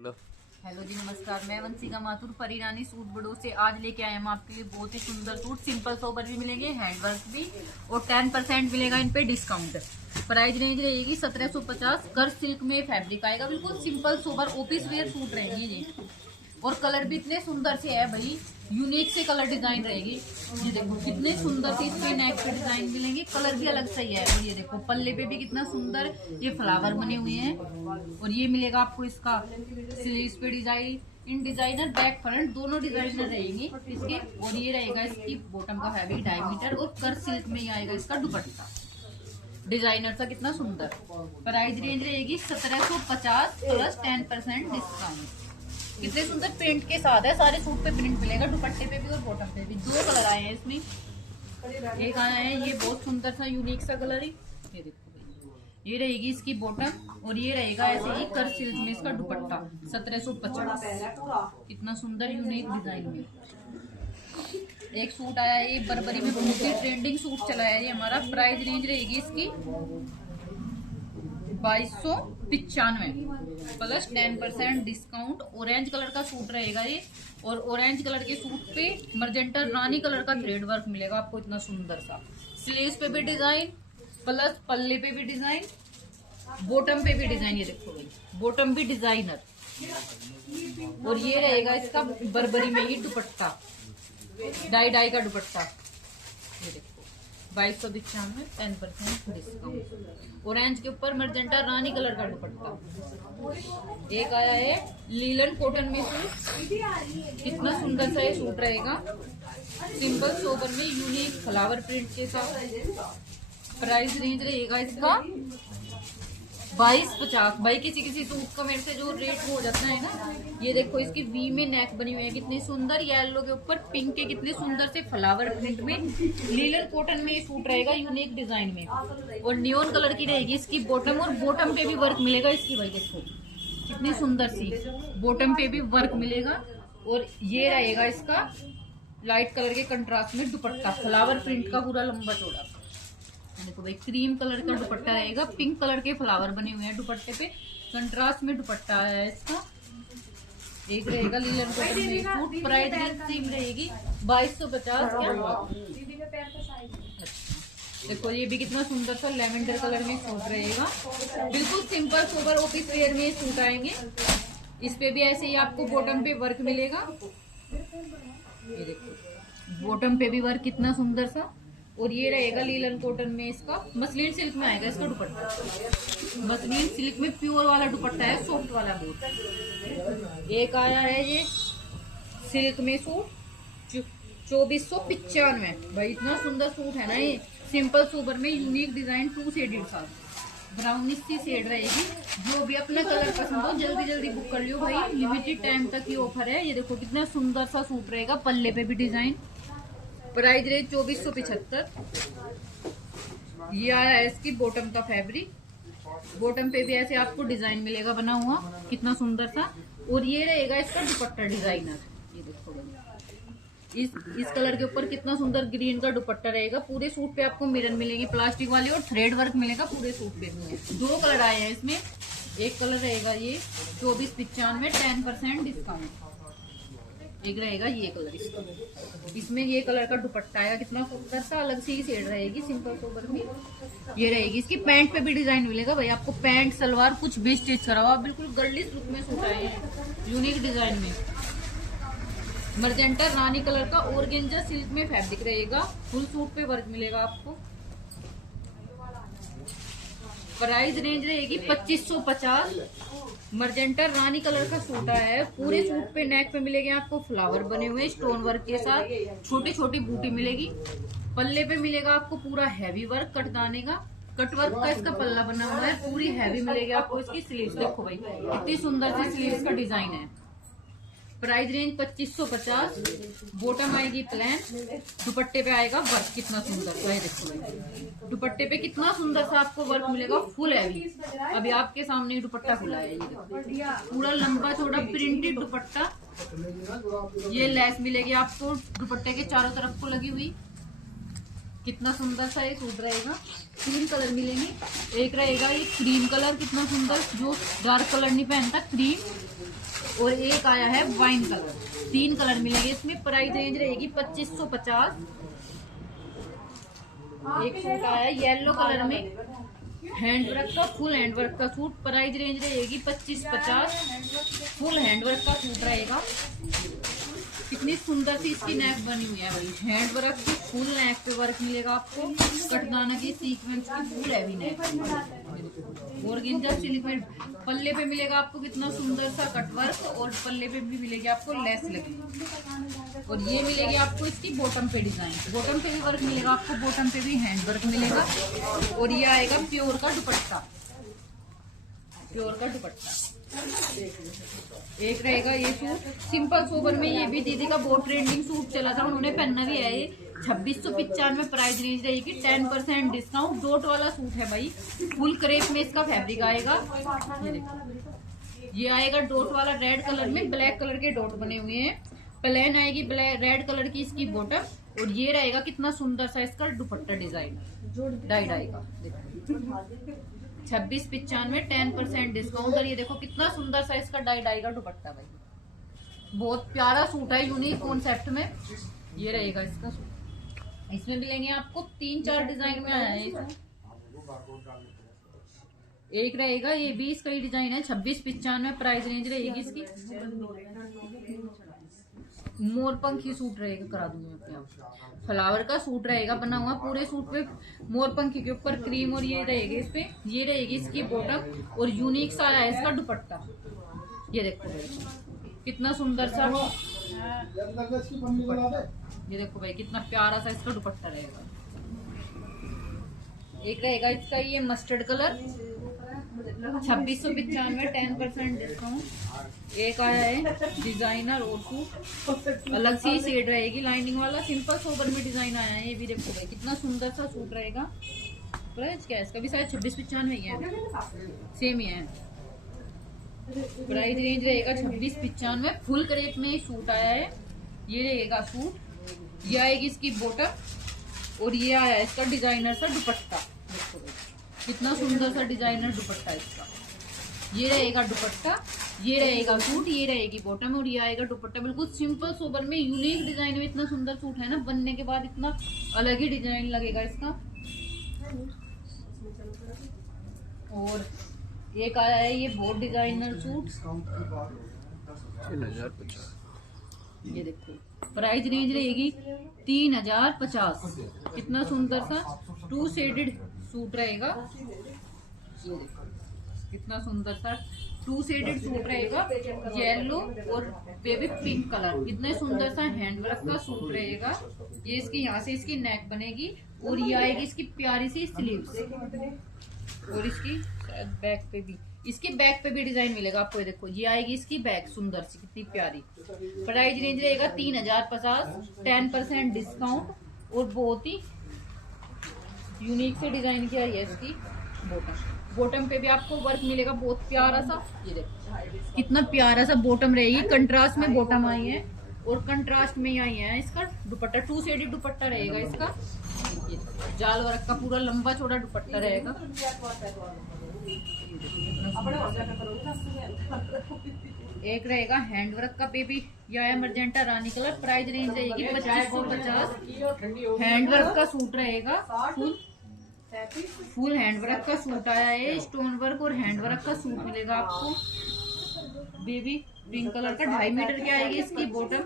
लो। Hello जी, नमस्कार। मैं Vanshika Mathur परिरानी suit बड़ो से आज लेके आए हम आपके लिए बहुत ही सुंदर सूट। सिंपल सोबर भी मिलेंगे, हैंडवर्क भी, और 10% मिलेगा इन पे डिस्काउंट। प्राइस रेंज रहेगी 1750। कर सिल्क में फैब्रिक आएगा, बिल्कुल simple sober office wear suit रहेंगे ये। और कलर भी इतने सुंदर से है भाई, यूनिक से कलर डिजाइन रहेगी। ये देखो कितने सुंदर से इसके नेक पे डिजाइन मिलेंगे, कलर भी अलग सही है। और ये देखो पल्ले पे भी कितना सुंदर ये फ्लावर बने हुए हैं। और ये मिलेगा आपको इसका स्लीव्स पे डिजाइन, इन डिजाइनर बैक फ्रंट दोनों डिजाइनर रहेंगे इसके। और ये रहेगा इसकी बॉटम का हैवी डायमीटर, और कर सिल्क में ही आएगा इसका दुपट्टा डिजाइनर सा कितना सुंदर। प्राइस रेंज रहेगी 1750 प्लस 10% डिस्काउंट। कितने सुंदर प्रिंट के साथ है, सारे सूट पे प्रिंट मिलेगा, दुपट्टे पे भी और बॉटम पे भी। दो कलर आए हैं इसमें, एक आया है ये बहुत सुंदर सा यूनिक सा कलर ही। ये देखो भाई, ये रहेगी इसकी बॉटम, और ये रहेगा ऐसे ही कर सिल्क में इसका दुपट्टा 1750। कितना सुंदर यूनिक डिजाइन में। एक सूट आया है ये बरबरी में, बहुत ही ट्रेंडिंग सूट चला है ये हमारा। प्राइस रेंज रहेगी इसकी 2295 प्लस 10% डिस्काउंट। ऑरेंज कलर का सूट रहेगा ये, और ऑरेंज कलर के सूट पे मर्जेंटा रानी कलर का थ्रेड वर्क मिलेगा आपको इतना सुंदर सा। स्लीव्स पे भी डिजाइन, प्लस पल्ले पे भी डिजाइन, बॉटम पे भी डिजाइन। ये देखो भाई, बॉटम भी डिजाइनर। और ये रहेगा इसका बरबरी में ही दुपट्टा, डाई डाई का दुपट्टा। ये देखो 2295 10% डिस्काउंट। ऑरेंज के ऊपर मर्जेंटा रानी कलर का दुपट्टा। एक आया है लीलन कॉटन में सूट, कितना सुंदर सा ये सूट रहेगा, सिंपल सोबर में यूनिक फ्लावर प्रिंट के साथ। प्राइस रेंज रहेगा इसका 2250। भाई किसी किसी सूट का मेरे से जो रेट हो जाता है ना, ये देखो इसकी वी में नेक बनी हुई है कितनी सुंदर, येलो के ऊपर पिंक के कितने सुंदर से फ्लावर प्रिंट में। लीलन कॉटन में ये सूट रहेगा यूनिक डिजाइन में, और नियॉन कलर की रहेगी इसकी बॉटम, और बॉटम पे भी वर्क मिलेगा इसकी। भाई देखो कितनी सुंदर सी बॉटम पे भी वर्क मिलेगा। और ये रहेगा इसका लाइट कलर के कंट्रास्ट में दुपट्टा, फ्लावर प्रिंट का पूरा लंबा चौड़ा। देखो भाई क्रीम कलर का दुपट्टा रहेगा, पिंक कलर के फ्लावर बने हुए हैं दुपट्टे पे, कंट्रास्ट में दुपट्टा है इसका। एक रहेगा लीलन कॉटन में सूट। प्राइस रेंज सेम रहेगी 2250 के। अच्छा देखो ये भी कितना सुंदर सा लेवेंडर कलर में सूट रहेगा, बिल्कुल सिंपल सोबर ऑफिस वेयर में सूट आएंगे। इस पे भी ऐसे ही आपको बॉटम पे वर्क मिलेगा। ये देखो बॉटम पे भी वर्क कितना सुंदर सा। और ये रहेगा लीलन कॉटन में इसका, मसलिन सिल्क में आएगा इसका दुपट्टा। मसलिन सिल्क में प्योर वाला दुपट्टा है, सॉफ्ट वाला बहुत। एक आया है ये सिल्क में सूट 2495। भाई इतना सुंदर सूट है ना ये, सिंपल सोबर में यूनिक डिजाइन, 2 शेडेड साथ ब्राउनिश सी शेड रहेगी। जो भी अपना कलर पसंद हो जल्दी जल्दी बुक कर लियो भाई, लिमिटेड टाइम तक ये ऑफर है। ये देखो कितना सुंदर सा सूट रहेगा, पल्ले पे भी डिजाइन। Price range 2475। ये आया है इसकी बॉटम का फैब्रिक, बॉटम पे भी ऐसे आपको डिजाइन मिलेगा बना हुआ कितना सुंदर सा। और ये रहेगा इसका दुपट्टा डिजाइनर। ये देखो इस कलर के ऊपर कितना सुंदर ग्रीन का दुपट्टा रहेगा। पूरे सूट पे आपको मिरर मिलेगी प्लास्टिक वाली, और थ्रेड वर्क मिलेगा पूरे सूट पे। दो कलर आए हैं इसमें, एक कलर रहेगा ये 2495 10% डिस्काउंट। एक रहेगा ये कलर इसका, इसमें ये कलर का दुपट्टा आएगा कितना सुंदर सा, अलग सी शेड रहेगी सिंपल सोबर में। ये रहेगी इसकी पैंट पे भी डिजाइन मिलेगा भाई आपको, पैंट सलवार कुछ भी स्टिच करा हुआ, बिल्कुल गर्लिश लुक में सूट आएगा यूनिक डिजाइन में। मर्जेंटा रानी कलर का ऑर्गेन्जा सिल्क में फैब्रिक रहेगा, फुल सूट पे वर्क मिलेगा आपको। प्राइस रेंज रहेगी 2550। मर्जेंटा रानी कलर का सूट आया है, पूरे सूट पे नेक पे मिलेंगे आपको फ्लावर बने हुए स्टोन वर्क के साथ, छोटी छोटी बूटी मिलेगी। पल्ले पे मिलेगा आपको पूरा हैवी वर्क, कटदाने का कट वर्क का इसका पल्ला बना हुआ है, पूरी हैवी मिलेगी आपको इसकी स्लीव्स। देखो भाई इतनी सुंदर सी स्लीव्स का डिजाइन है। Price range 2550। बॉटम आएगी प्लेन, दुपट्टे पे आएगा वर्क कितना सुंदर। वही देखो भाई दुपट्टे पे कितना सुंदर सा आपको वर्क मिलेगा, फुल हैवी। अभी आपके सामने ही दुपट्टा खुला है, ये देखो पूरा लंबा चौड़ा प्रिंटेड दुपट्टा। ये लेस मिलेगी आपको दुपट्टे के चारों तरफ को लगी हुई। कितना सुंदर सा ये सूट रहेगा। 3 कलर मिलेंगे। एक रहेगा ये क्रीम कलर, कितना सुंदर, जो डार्क कलर नहीं पहनता, क्रीम। और एक आया है वाइन कलर। 3 कलर मिलेंगे इसमें। प्राइस रेंज रहेगी 2550। एक सूट आया येलो कलर में, हैंडवर्क का, फुल हैंडवर्क का सूट। प्राइस रेंज रहेगी 2550। फुल हैंडवर्क का सूट रहेगा। कितनी सुंदर सी इसकी नेक बनी हुई है भाई, हैंड वर्क की फुल नेक पे वर्क मिलेगा आपको। कटदाना की सीक्वेंस की फुल हैवी नेक और गिंजा सिल्क में पल्ले पे मिलेगा आपको कितना सुंदर सा कटवर्क, और पल्ले पे भी मिलेगी आपको लेस लगी। और ये मिलेगी आपको इसकी बॉटम पे डिजाइन, बॉटम पे भी वर्क मिलेगा आपको, बॉटम पे भी हैंड वर्क मिलेगा। और ये आएगा प्योर का दुपट्टा, प्योर का दुपट्टा। एक रहेगा ये सूट सिंपल सोबर में, ये भी दीदी का बहुत ट्रेंडिंग सूट चला था, उन्होंने पहनना भी है। ये 2695 प्राइस रेंज रहेगी। 10% डिस्काउंट। डॉट वाला सूट है भाई, फुल क्रेप में इसका फैब्रिक आएगा। ये देखो, ये आएगा डॉट वाला, रेड कलर में ब्लैक कलर के डॉट बने हुए हैं। प्लेन आएगी ब्लैक रेड कलर की इसकी बॉटम। और ये रहेगा कितना सुंदर सा इसका दुपट्टा डिजाइन डाइड आएगा। देखो 2695, 10% डिस्काउंट। और ये देखो कितना सुंदर सा इसका डाइड आएगा दुपट्टा भाई, बहुत प्यारा सूट है, यूनिक कॉन्सेप्ट में। ये रहेगा इसका सूट। इसमें मिलेंगे आपको 3-4 डिजाइन में आया है सूट। एक रहेगा ये भी, इसका ही डिजाइन है। 2695 प्राइस रेंज रहेगी इसकी। मोरपंखी सूट रहेगा, करा दूंगी अपने आप। फ्लावर का सूट रहेगा बना हुआ, पूरे सूट पे मोरपंखी के ऊपर क्रीम, और ये रहेगी इस पे, ये रहेगी इसकी बॉटम। और यूनिक सा है इसका दुपट्टा। ये देखो भाई कितना सुंदर सा, ये देखो भाई कितना प्यारा सा इसका दुपट्टा रहेगा। एक रहेगा इसका ये मस्टर्ड कलर, 2695, 10% डिस्काउंट। एक आया है डिजाइनर और सूट, अलग सी शेड रहेगी, लाइनिंग वाला, सिंपल सोबर में डिजाइन आया है। ये भी देखो भाई कितना सुंदर सा सूट रहेगा। प्राइस क्या है इसका भी शायद 2695 ही है, सेम ही है। प्राइस रेंज रहेगा 2695। फुल क्रेप में सूट आया है। ये रहेगा सूट, ये आएगी इसकी बॉटम। और ये आया है इसका डिजाइनर सा दुपट्टा। देखो भाई कितना सुंदर सा डिजाइनर दुपट्टा इसका। ये रहेगा दुपट्टा, ये रहेगा सूट, ये रहेगी बॉटम, और ये आएगा दुपट्टा। बिल्कुल सिंपल सोबर में यूनिक डिजाइन में इतना सुंदर सूट है ना, बनने के बाद इतना अलग ही डिजाइन लगेगा इसका। और एक आया है ये बहुत डिजाइनर सूट, 3050। ये देखो प्राइस रेंज रहेगी 3050। कितना सुंदर सा 2 शेडेड सूट रहेगा। ये देखो कितना सुंदर सा 2 शेडेड सूट रहेगा, येलो और बेबी पिंक कलर। कितने सुंदर सा हैंडवर्क का सूट रहेगा। ये इसकी यहाँ से इसकी नेक बनेगी, और ये आएगी इसकी प्यारी सी स्लीव्स। और इसकी बैक पे भी, इसकी बैक पे भी डिजाइन मिलेगा आपको। ये देखो ये आएगी इसकी बैक, सुंदर सी कितनी प्यारी। प्राइस रेंज रहेगा 3050, 10% डिस्काउंट। और बहुत ही यूनिक से डिजाइन किया है इसकी बॉटम। बॉटम पे भी आपको वर्क मिलेगा बहुत प्यारा सा। ये देखो कितना प्यारा सा बॉटम रहेगी, कंट्रास्ट में बॉटम आई है और कंट्रास्ट में ही आई है इसका दुपट्टा। 2 शेडेड दुपट्टा रहेगा इसका। ये जाल वर्क का पूरा लंबा चौड़ा दुपट्टा रहेगा। एक रहेगा हैंडवर्क का बेबी, यह है मर्जेंटा रानी कलर। प्राइस रेंज रहेगी 2550। हैंडवर्क का सूट रहेगा, फुल हैंडवर्क का सूट आया है। स्टोन वर्क और हैंडवर्क का सूट मिलेगा आपको। बेबी पिंक कलर का 2.5 मीटर की आएगी इसकी बॉटम।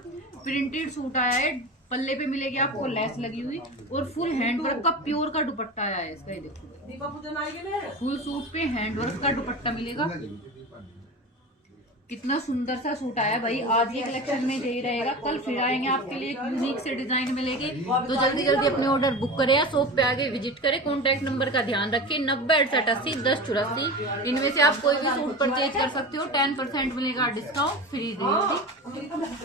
प्रिंटेड सूट आया है, पल्ले पे मिलेगी आपको लेस लगी हुई, और फुल हैंडवर्क का प्योर का दुपट्टा आया है इसका। ये देखो फुल सूट पे हैंडवर्क का दुपट्टा मिलेगा। कितना सुंदर सा सूट आया भाई। आज के कलेक्शन में यही रहेगा, कल फिर आएंगे आपके लिए एक यूनिक से डिजाइन में लेके। तो जल्दी जल्दी अपने ऑर्डर बुक करें या शॉप पे आगे विजिट करें। कॉन्टैक्ट नंबर का ध्यान रखें 9068801084। इनमें से आप कोई भी सूट परचेज कर सकते हो। 10% मिलेगा डिस्काउंट, फ्री डिलीवरी।